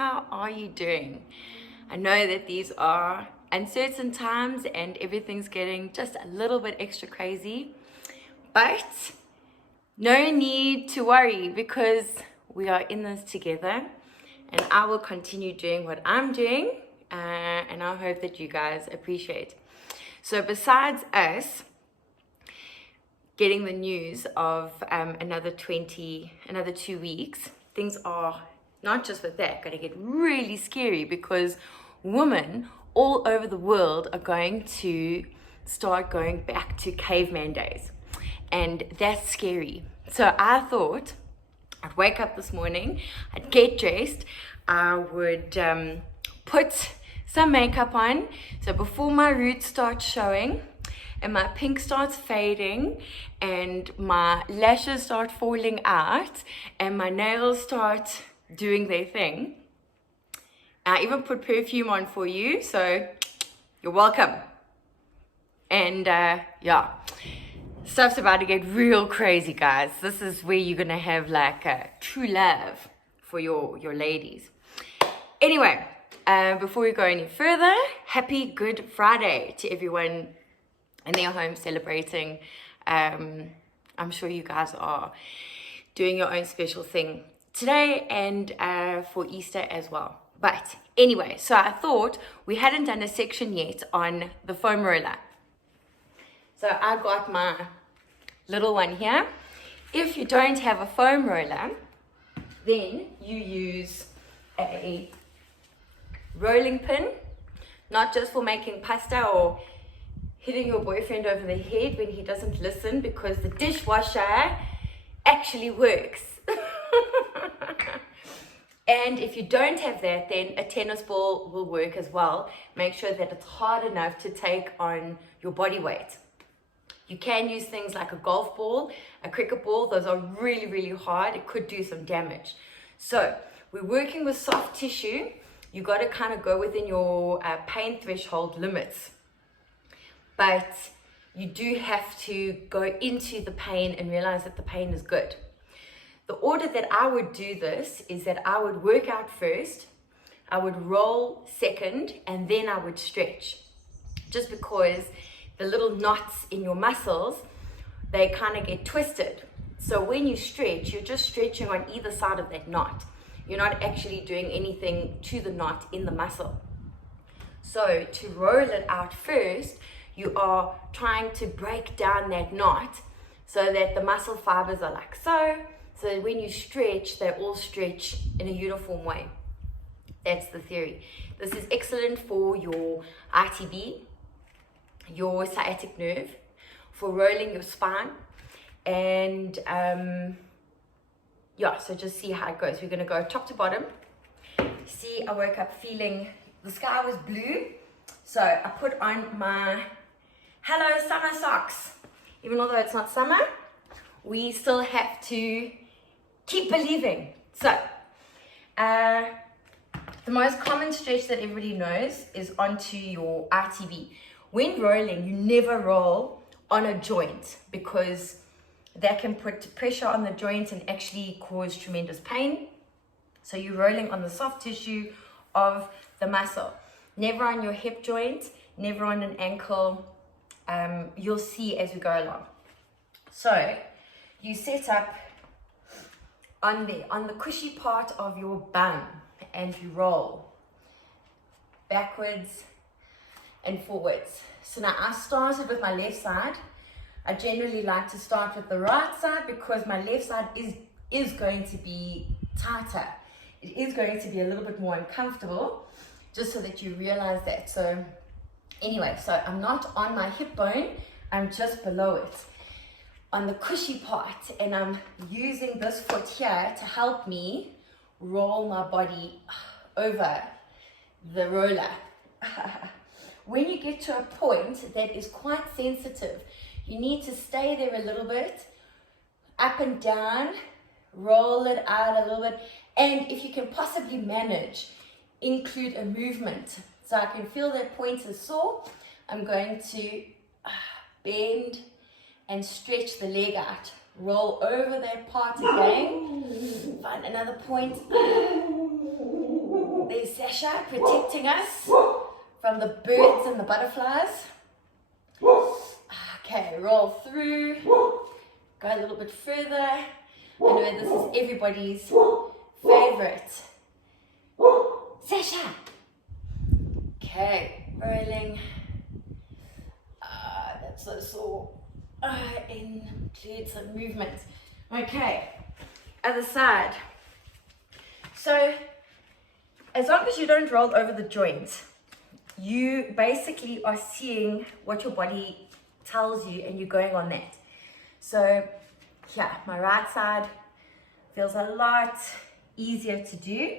How are you doing? I know that these are uncertain times and everything's getting just a little bit extra crazy, but no need to worry because we are in this together and I will continue doing what I'm doing and I hope that you guys appreciate. So besides us getting the news of another 2 weeks, things are not just with that going to get really scary because women all over the world are going to start going back to caveman days, and that's scary. So I thought I'd wake up this morning, I'd get dressed, I would put some makeup on, so before my roots start showing and my pink starts fading and my lashes start falling out and my nails start doing their thing. I even put perfume on for you, so you're welcome. And yeah, stuff's about to get real crazy, guys. This is where you're gonna have like a true love for your ladies. Anyway, before we go any further, happy Good Friday to everyone in their home celebrating. I'm sure you guys are doing your own special thing today and for Easter as well. But anyway, so I thought we hadn't done a section yet on the foam roller. So I got my little one here. If you don't have a foam roller, then you use a rolling pin, not just for making pasta or hitting your boyfriend over the head when he doesn't listen, because the dishwasher actually works. And if you don't have that, then a tennis ball will work as well. Make sure that it's hard enough to take on your body weight. You can use things like a golf ball, a cricket ball. Those are really, really hard. It could do some damage. So we're working with soft tissue. You got to kind of go within your pain threshold limits. But you do have to go into the pain and realize that the pain is good. The order that I would do this is that I would work out first, I would roll second, and then I would stretch. Just because the little knots in your muscles, they kind of get twisted. So when you stretch, you're just stretching on either side of that knot. You're not actually doing anything to the knot in the muscle. So to roll it out first, you are trying to break down that knot so that the muscle fibers are like so. So that when you stretch, they all stretch in a uniform way. That's the theory. This is excellent for your ITB, your sciatic nerve, for rolling your spine. And yeah, so just see how it goes. We're going to go top to bottom. See, I woke up feeling the sky was blue. So I put on my Hello Summer socks. Even though it's not summer, we still have to keep believing. So, the most common stretch that everybody knows is onto your ITB. When rolling, you never roll on a joint because that can put pressure on the joint and actually cause tremendous pain. So you're rolling on the soft tissue of the muscle. Never on your hip joint, never on an ankle. You'll see as we go along. So you set up on the cushy part of your bum and you roll backwards and forwards. So now I started with my left side. I generally like to start with the right side because my left side is going to be tighter. It is going to be a little bit more uncomfortable, just so that you realize that. So anyway, so I'm not on my hip bone, I'm just below it, on the cushy part, and I'm using this foot here to help me roll my body over the roller. When you get to a point that is quite sensitive, you need to stay there a little bit, up and down, roll it out a little bit, and if you can possibly manage, include a movement. So I can feel that point is sore. I'm going to bend and stretch the leg out. Roll over that part again. Find another point. fascia protecting us from the birds and the butterflies. Okay, roll through, go a little bit further. I know this is everybody's favorite. Sasha. Okay, rolling. That's so sore. Include some movement. Okay, other side. So, as long as you don't roll over the joint, you basically are seeing what your body tells you and you're going on that. So, yeah, my right side feels a lot easier to do.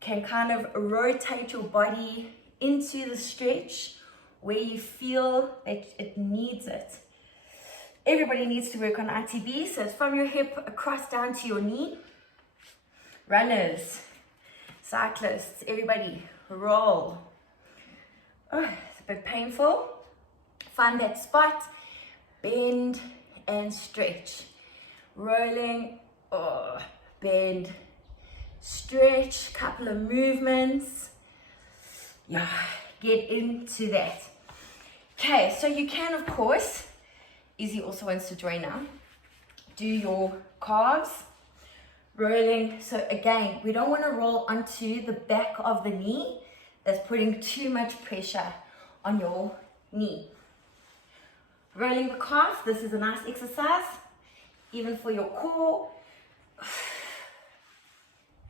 Can kind of rotate your body into the stretch where you feel that it needs it. Everybody needs to work on ITB, so it's from your hip across down to your knee. Runners, cyclists, everybody roll. Oh, it's a bit painful. Find that spot, bend and stretch. Rolling, bend, stretch, couple of movements. Yeah, get into that. Okay, so you can, of course, Izzy also wants to join now, do your calves, rolling. So again, we don't want to roll onto the back of the knee. That's putting too much pressure on your knee. Rolling the calf, this is a nice exercise, even for your core.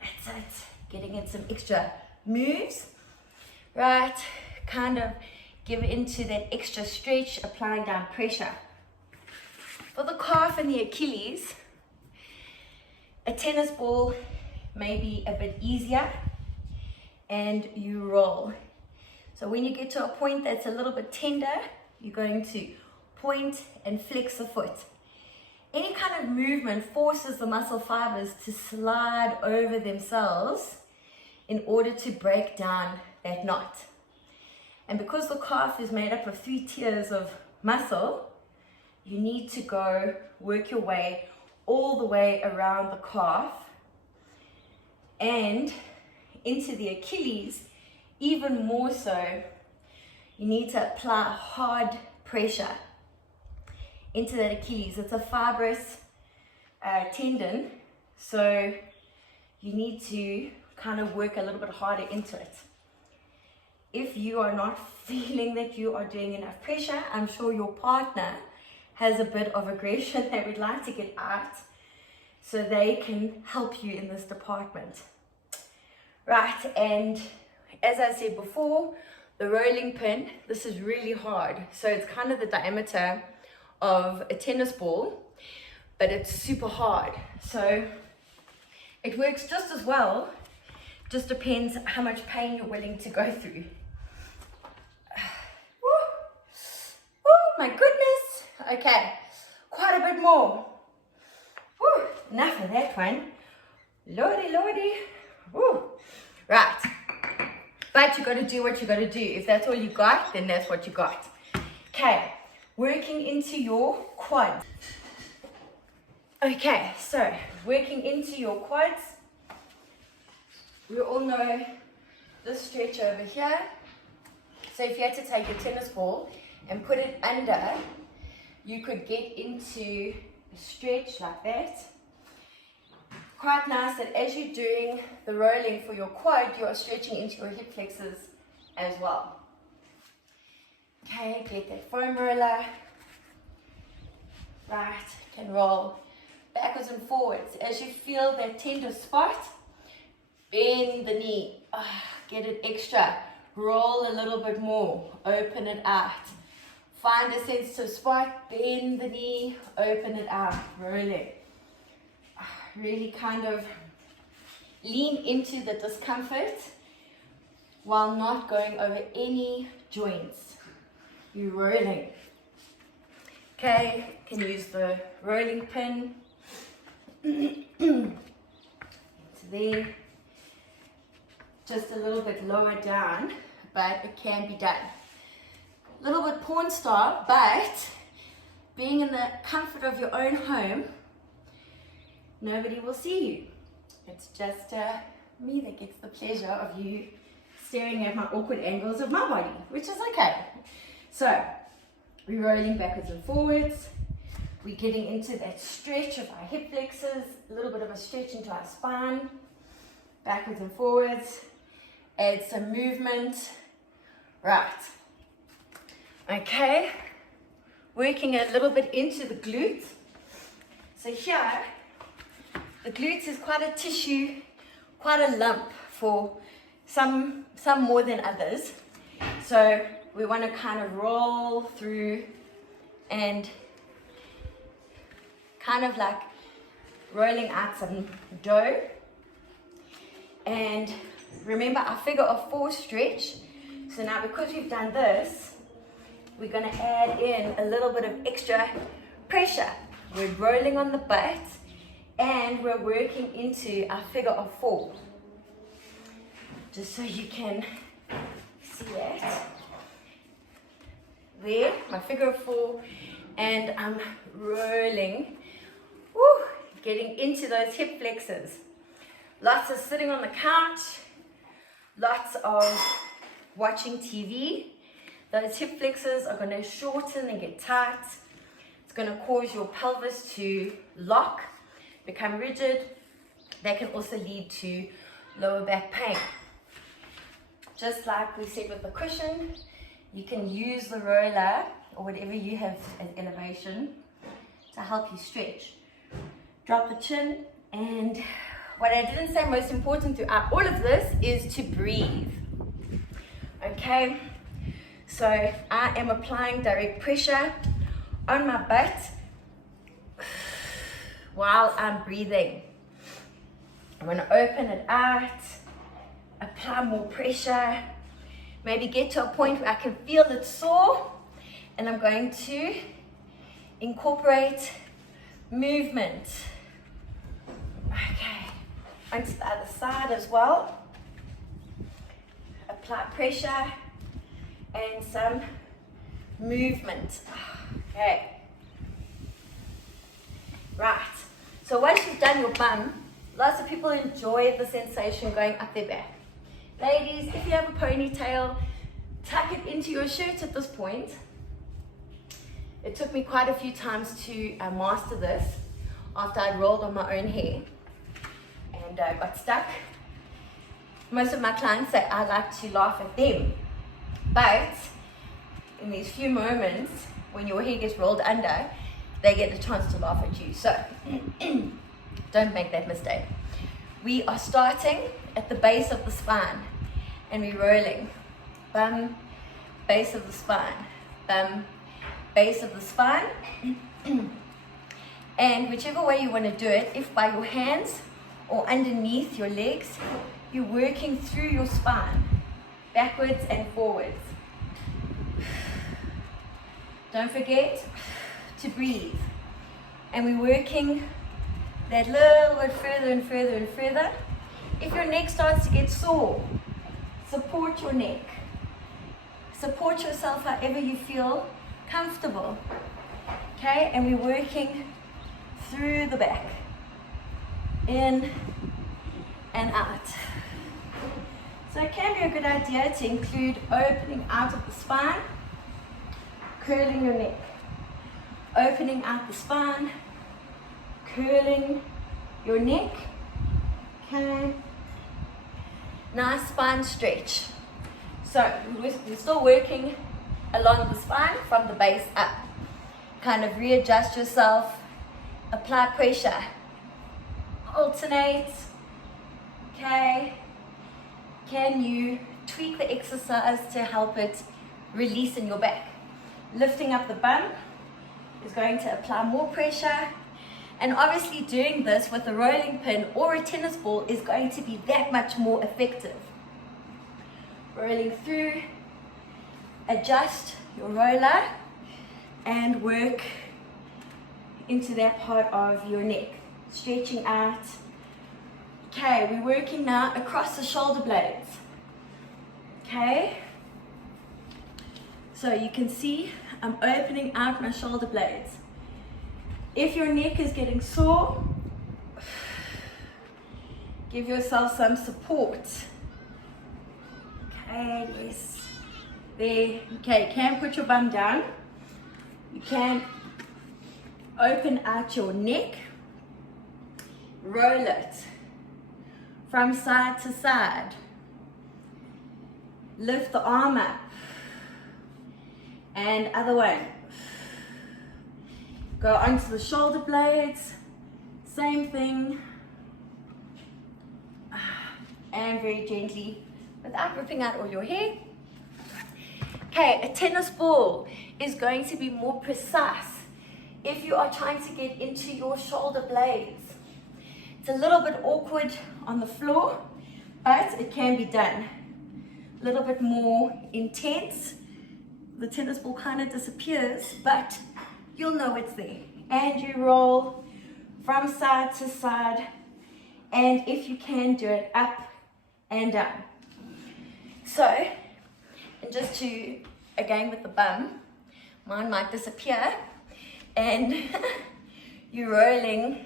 That's it, getting in some extra moves, right? Kind of give into that extra stretch, applying down pressure. For the calf and the Achilles, a tennis ball may be a bit easier, and you roll. So when you get to a point that's a little bit tender, you're going to point and flex the foot. Any kind of movement forces the muscle fibers to slide over themselves in order to break down that knot. And because the calf is made up of 3 tiers of muscle, you need to go work your way all the way around the calf and into the Achilles. Even more so, you need to apply hard pressure into that Achilles. It's a fibrous tendon, so you need to kind of work a little bit harder into it. If you are not feeling that you are doing enough pressure, I'm sure your partner has a bit of aggression they would like to get out, so they can help you in this department. Right, and as I said before, the rolling pin, this is really hard. So it's kind of the diameter of a tennis ball, but it's super hard. So it works just as well, just depends how much pain you're willing to go through. Oh my goodness. Okay, quite a bit more. Woo, enough of that one. Lordy, lordy. Woo. Right. But you got to do what you got to do. If that's all you got, then that's what you got. Okay, working into your quads. Okay, so working into your quads. We all know this stretch over here. So if you had to take your tennis ball and put it under, you could get into a stretch like that. Quite nice that as you're doing the rolling for your quad, you are stretching into your hip flexors as well. Okay, get that foam roller. Right, can roll backwards and forwards. As you feel that tender spot, bend the knee. Get it extra. Roll a little bit more. Open it out. Find a sensitive spot, bend the knee, open it out, rolling. Really kind of lean into the discomfort while not going over any joints. You're rolling. Okay, can use the rolling pin. Into there. Just a little bit lower down, but it can be done. A little bit porn star, but being in the comfort of your own home, nobody will see you. It's just me that gets the pleasure of you staring at my awkward angles of my body, which is okay. So we're rolling backwards and forwards. We're getting into that stretch of our hip flexors, a little bit of a stretch into our spine, backwards and forwards. Add some movement. Right. Okay. Working a little bit into the glutes. So here, the glutes is quite a tissue, quite a lump for some more than others. So we want to kind of roll through and kind of like rolling out some dough. And remember our figure of 4 stretch. So now because we've done this, we're going to add in a little bit of extra pressure. We're rolling on the butt and we're working into our figure of 4. Just so you can see that. There, my figure of 4, and I'm rolling, woo, getting into those hip flexors. Lots of sitting on the couch, lots of watching TV. Those hip flexors are going to shorten and get tight. It's going to cause your pelvis to lock, become rigid. That can also lead to lower back pain. Just like we said with the cushion, you can use the roller or whatever you have as elevation to help you stretch. Drop the chin, and what I didn't say most important throughout all of this is to breathe. Okay, so I am applying direct pressure on my butt while I'm breathing. I'm going to open it out, apply more pressure, maybe get to a point where I can feel it sore, and I'm going to incorporate movement. Okay, onto the other side as well. Apply pressure and some movement. Okay. Right. So once you've done your bum, lots of people enjoy the sensation going up their back. Ladies, if you have a ponytail, tuck it into your shirt at this point. It took me quite a few times to master this after I'd rolled on my own hair and got stuck. Most of my clients say I like to laugh at them, but in these few moments when your hair gets rolled under, they get the chance to laugh at you. So don't make that mistake. We are starting at the base of the spine and we're rolling. Bum, base of the spine, bum, base of the spine. And whichever way you want to do it, if by your hands or underneath your legs, you're working through your spine, backwards and forwards. Don't forget to breathe. And we're working that little bit further and further and further. If your neck starts to get sore, support your neck. Support yourself however you feel comfortable. Okay, and we're working through the back, in and out. So it can be a good idea to include opening out of the spine, curling your neck, opening out the spine, curling your neck. Okay, nice spine stretch. So we're still working along the spine from the base up. Kind of readjust yourself, apply pressure, alternate. Okay, can you tweak the exercise to help it release in your back? Lifting up the bum is going to apply more pressure, and obviously doing this with a rolling pin or a tennis ball is going to be that much more effective. Rolling through, adjust your roller and work into that part of your neck, stretching out. Okay, we're working now across the shoulder blades. Okay, so you can see I'm opening out my shoulder blades. If your neck is getting sore, Give yourself some support. Okay, yes. There. Okay, you can put your bum down. You can open out your neck. Roll it from side to side. Lift the arm up. And other way. Go onto the shoulder blades. Same thing. And very gently, without ripping out all your hair. Okay, a tennis ball is going to be more precise if you are trying to get into your shoulder blades. It's a little bit awkward on the floor, but it can be done. A little bit more intense. The tennis ball kind of disappears, but you'll know it's there. And you roll from side to side, and if you can, do it up and down. So, and just to, again with the bum, mine might disappear, and you're rolling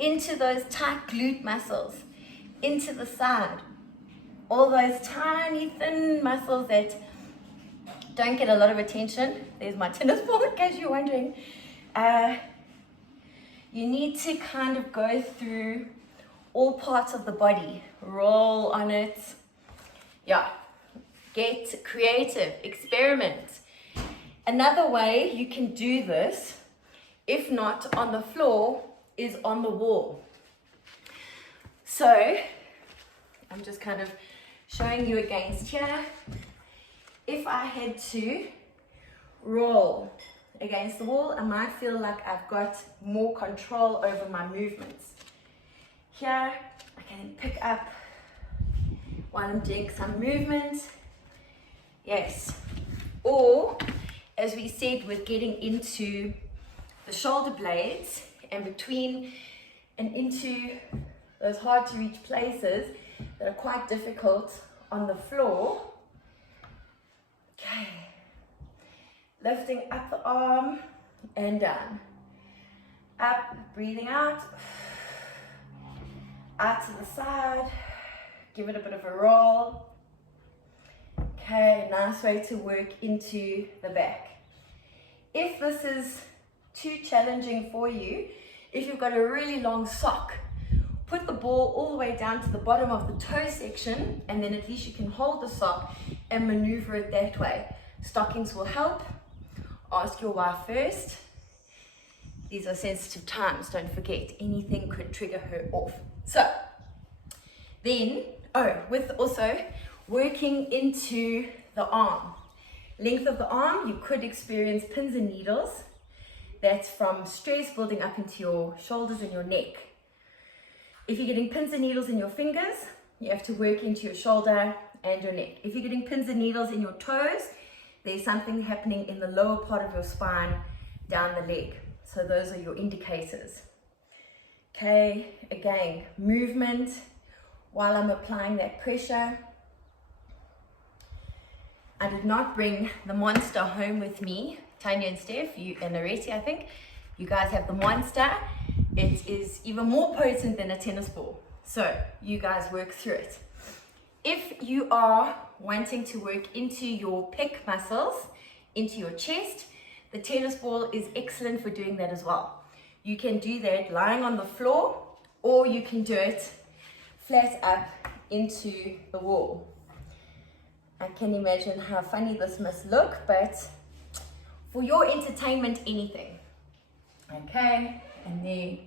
into those tight glute muscles, into the side. All those tiny, thin muscles that don't get a lot of attention. There's my tennis ball, in case you're wondering. You need to kind of go through all parts of the body. Roll on it. Yeah. Get creative. Experiment. Another way you can do this, if not on the floor, is on the wall. So, I'm just kind of showing you against here. If I had to roll against the wall, I might feel like I've got more control over my movements. Here, I can pick up while I'm doing some movement. Yes. Or, as we said, with getting into the shoulder blades and between and into those hard to reach places that are quite difficult on the floor. Okay. Lifting up the arm and down. Up, breathing out. Out to the side. Give it a bit of a roll. Okay, nice way to work into the back. If this is too challenging for you, if you've got a really long sock, put the ball all the way down to the bottom of the toe section, and then at least you can hold the sock and maneuver it that way. Stockings will help. Ask your wife first. These are sensitive times, don't forget. Anything could trigger her off. So, then, with also working into the arm. Length of the arm, you could experience pins and needles. That's from stress building up into your shoulders and your neck. If you're getting pins and needles in your fingers, you have to work into your shoulder and your neck. If you're getting pins and needles in your toes, there's something happening in the lower part of your spine, down the leg. So those are your indicators. Okay, again, movement while I'm applying that pressure. I did not bring the Monster home with me. Tanya and Steph, you and Areti, I think. You guys have the Monster. It is even more potent than a tennis ball. So you guys work through it. If you are wanting to work into your pec muscles, into your chest, the tennis ball is excellent for doing that as well. You can do that lying on the floor, or you can do it flat up into the wall. I can imagine how funny this must look, but for your entertainment, anything. Okay, and there.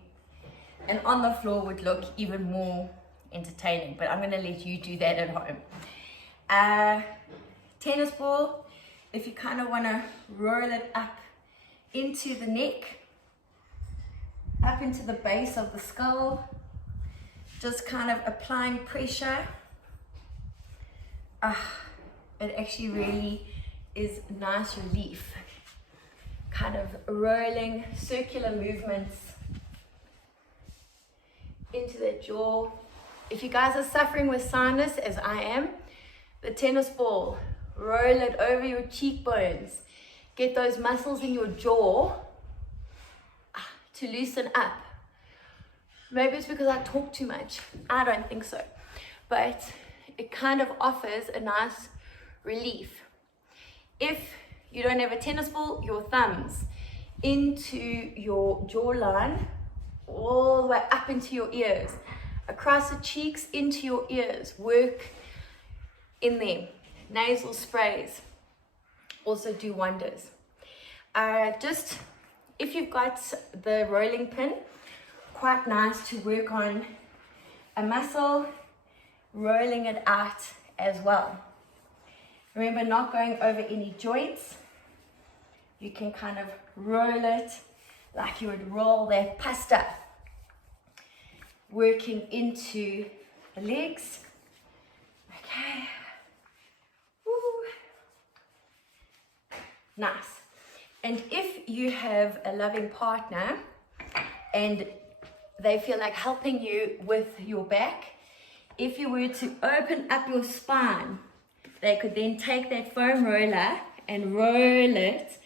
And on the floor would look even more entertaining, but I'm going to let you do that at home. Tennis ball, if you kind of want to roll it up into the neck, up into the base of the skull, just kind of applying pressure. It actually really is nice relief. Kind of rolling circular movements into the jaw. If you guys are suffering with sinus, as I am, the tennis ball, roll it over your cheekbones. Get those muscles in your jaw to loosen up. Maybe it's because I talk too much. I don't think so. But it kind of offers a nice relief. If you don't have a tennis ball, your thumbs into your jawline, all the way up into your ears, across the cheeks into your ears. Work in there. Nasal sprays also do wonders. Just if you've got the rolling pin, quite nice to work on a muscle, rolling it out as well. Remember, not going over any joints. You can kind of roll it like you would roll that pasta. Working into the legs. Okay. Woo. Nice. And if you have a loving partner and they feel like helping you with your back, if you were to open up your spine, they could then take that foam roller and roll it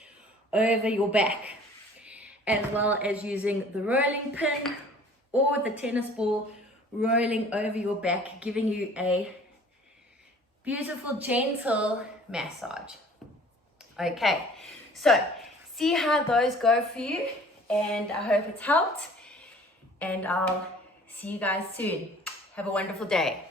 over your back, as well as using the rolling pin or the tennis ball rolling over your back, giving you a beautiful, gentle massage. Okay, so see how those go for you, and I hope it's helped, and I'll see you guys soon. Have a wonderful day.